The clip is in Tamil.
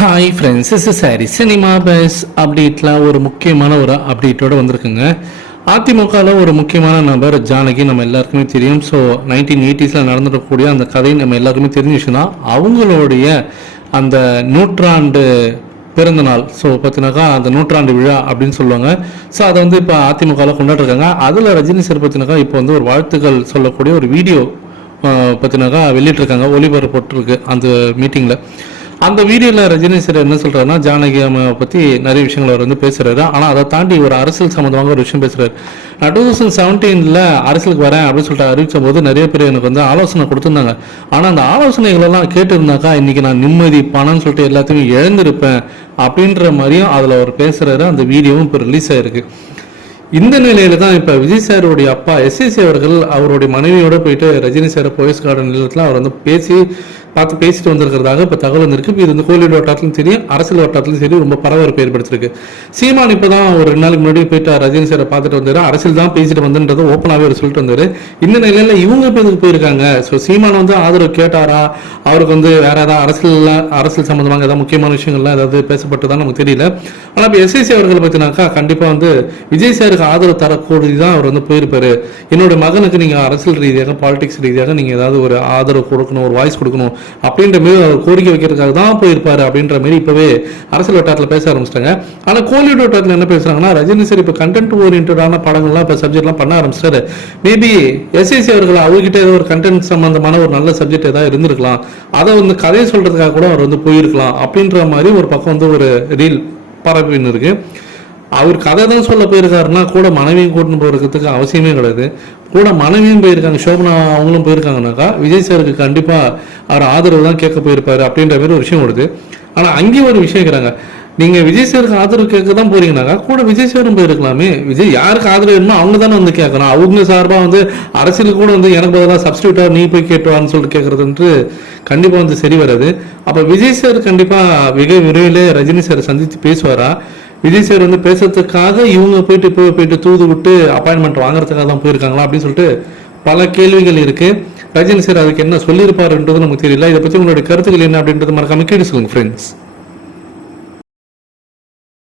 Hi friends is sorry cinema buzz அப்டேட்டில் ஒரு முக்கியமான ஒரு அப்டேட்டோடு வந்திருக்குங்க. அதிமுகவில் ஒரு முக்கியமான நபர் ஜானகி நம்ம எல்லாருக்குமே தெரியும். ஸோ நைன்டீன் எயிட்டிஸில் நடந்துடக்கூடிய அந்த கதை நம்ம எல்லாருக்குமே தெரிஞ்ச விஷயம் தான் அவங்களுடைய அந்த நூற்றாண்டு பிறந்த நாள் ஸோ பார்த்தினாக்கா அந்த நூற்றாண்டு விழா அப்படின்னு சொல்லுவாங்க. ஸோ அதை வந்து இப்போ அதிமுகவில் கொண்டாடிருக்காங்க. அதில் ரஜினி சார் பார்த்தினாக்கா இப்போ வந்து ஒரு வாழ்த்துக்கள் சொல்லக்கூடிய ஒரு வீடியோ பார்த்தினாக்கா வெளியிட்டிருக்காங்க. ஒளிபரப்பட்டிருக்கு அந்த மீட்டிங்கில் அந்த வீடியோவில் ரஜினி சார் என்ன சொல்றாருன்னா ஜானகி அம்மாவை பற்றி நிறைய விஷயங்கள் அவர் வந்து பேசுறாரு. ஆனால் அதை தாண்டி ஒரு அரசியல் சம்மந்தமாக ஒரு விஷயம் பேசுறாரு. நான் டூ தௌசண்ட் செவன்டீனில் அரசியலுக்கு வரேன் அப்படின்னு சொல்லிட்டு அறிவிச்ச போது நிறைய பேர் எனக்கு வந்து ஆலோசனை கொடுத்துருந்தாங்க. ஆனால் அந்த ஆலோசனைகளெல்லாம் கேட்டிருந்தாக்கா இன்னைக்கு நான் நிம்மதி பணம்னு சொல்லிட்டு எல்லாத்தையுமே இழந்திருப்பேன் அப்படின்ற மாதிரியும் அதில் அவர் பேசுறாரு. அந்த வீடியோவும் இப்போ ரிலீஸ் ஆயிருக்கு. இந்த நிலையில தான் இப்ப விஜய் சாருடைய அப்பா எஸ்எஸ்சி அவர்கள் அவருடைய மனைவியோட போயிட்டு ரஜினி சார் போயஸ் கார்டன் நிலையத்தில் அவர் வந்து பேசி பார்த்து பேசிட்டு வந்திருக்கிறதாக இப்போ தகவல் வந்திருக்கு. இது வந்து கோயில் வட்டாரத்திலும் சரி அரசியல் வட்டாரத்திலும் சரி ரொம்ப பரபரப்பு ஏற்படுத்திருக்கு. சீமான் இப்பதான் ஒரு ரெண்டு நாளைக்கு முன்னாடி போயிட்டு ரஜினி சாரை பார்த்துட்டு வந்தார். அரசியல் தான் பேசிட்டு வந்தன்றதை ஓப்பனாகவே அவர் சொல்லிட்டு வந்தார். இந்த நிலையில் இவங்க இப்போ இதுக்கு போயிருக்காங்க? ஸோ சீமான் வந்து ஆதரவு கேட்டாரா? அவருக்கு வந்து வேற ஏதாவது அரசியல் அரசியல் சம்மந்தமாக ஏதாவது முக்கியமான விஷயங்கள்லாம் ஏதாவது பேசப்பட்டதான் நமக்கு தெரியல. ஆனால் இப்போ எஸ்ஐசி அவர்கள் பற்றினாக்கா கண்டிப்பாக வந்து விஜய் சாருக்கு ஆதரவு தரக்கூடியது தான் அவர் வந்து போயிருப்பாரு. என்னோட மகனுக்கு நீங்கள் அரசியல் ரீதியாக பாலிடிக்ஸ் ரீதியாக நீங்கள் ஏதாவது ஒரு ஆதரவு கொடுக்கணும் ஒரு வாய்ஸ் கொடுக்கணும். அப்படின்ற மாதிரி அவர் கோரிக்கை வைக்கிறதுக்காக தான் போயிருப்பாரு அப்படின்ற மாரி இப்பவே அரசியல் வட்டாரத்தில் பேச ஆரம்பிச்சிட்டாங்க. ஆனா கோலிவுட் வட்டாரத்தில் என்ன பேசுறாங்கன்னா ரஜினி சார் இப்போ கண்டென்ட் ஓரியன்டான படங்கள்லாம் இப்போ சப்ஜெக்ட்லாம் பண்ண ஆரம்பிச்சிட்டாரு. மேபி எஸ்எஸ்சி அவர்கள் அவர்கிட்ட ஏதோ ஒரு கண்டென்ட் சம்பந்தமான ஒரு நல்ல சப்ஜெக்ட் ஏதாவது இருந்திருக்கலாம். அதை வந்து கதையை சொல்றதுக்காக கூட அவர் வந்து போயிருக்கலாம் அப்படின்ற மாதிரி ஒரு பக்கம் வந்து ஒரு ரீல் பரப்பின்னு இருக்கு. அவர் கதை தான் சொல்ல போயிருக்காருன்னா கூட மனைவியும் கூட்டின்னு போகிறதுக்கு அவசியமே கிடையாது. கூட மனைவியும் போயிருக்காங்க சோபனா அவங்களும் போயிருக்காங்கனாக்கா விஜய் சாருக்கு கண்டிப்பாக அவர் ஆதரவு தான் கேட்க போயிருப்பாரு அப்படின்ற மாதிரி ஒரு விஷயம் வருது ஆனால் அங்கேயும் ஒரு விஷயம் இருக்கிறாங்க நீங்கள் விஜய் சாருக்கு ஆதரவு கேட்க தான் போறீங்கனாக்கா கூட விஜய் சாரும் போயிருக்கலாமே. விஜய் யாருக்கு ஆதரவு வேணுமோ அவங்க தானே வந்து கேட்கணும். அவங்க சார்பாக வந்து அரசியலுக்கு கூட வந்து எனக்கு பதிலாக சப்ஸ்டியூட்டாக நீ போய் கேட்டுவான்னு சொல்லிட்டு கேட்குறதுன்ட்டு கண்டிப்பாக வந்து சரி வராது. அப்போ விஜய் சார் கண்டிப்பாக மிக விரைவில் ரஜினி சார் சந்தித்து பேசுவாரா? விஜய் சார் வந்து பேசுறதுக்காக இவங்க போயிட்டு போய் போயிட்டு தூது விட்டு அப்பாயின்மெண்ட் வாங்குறதுக்காக தான் போயிருக்காங்களா அப்படின்னு சொல்லிட்டு பல கேள்விகள் இருக்கு. ரஜினி சார் அதுக்கு என்ன சொல்லியிருப்பாருன்றது நமக்கு தெரியல. இதை பத்தி உங்களுடைய கருத்துக்கள் என்ன அப்படின்றது மறக்காம கேட்டு சொல்லுங்க ஃப்ரெண்ட்ஸ்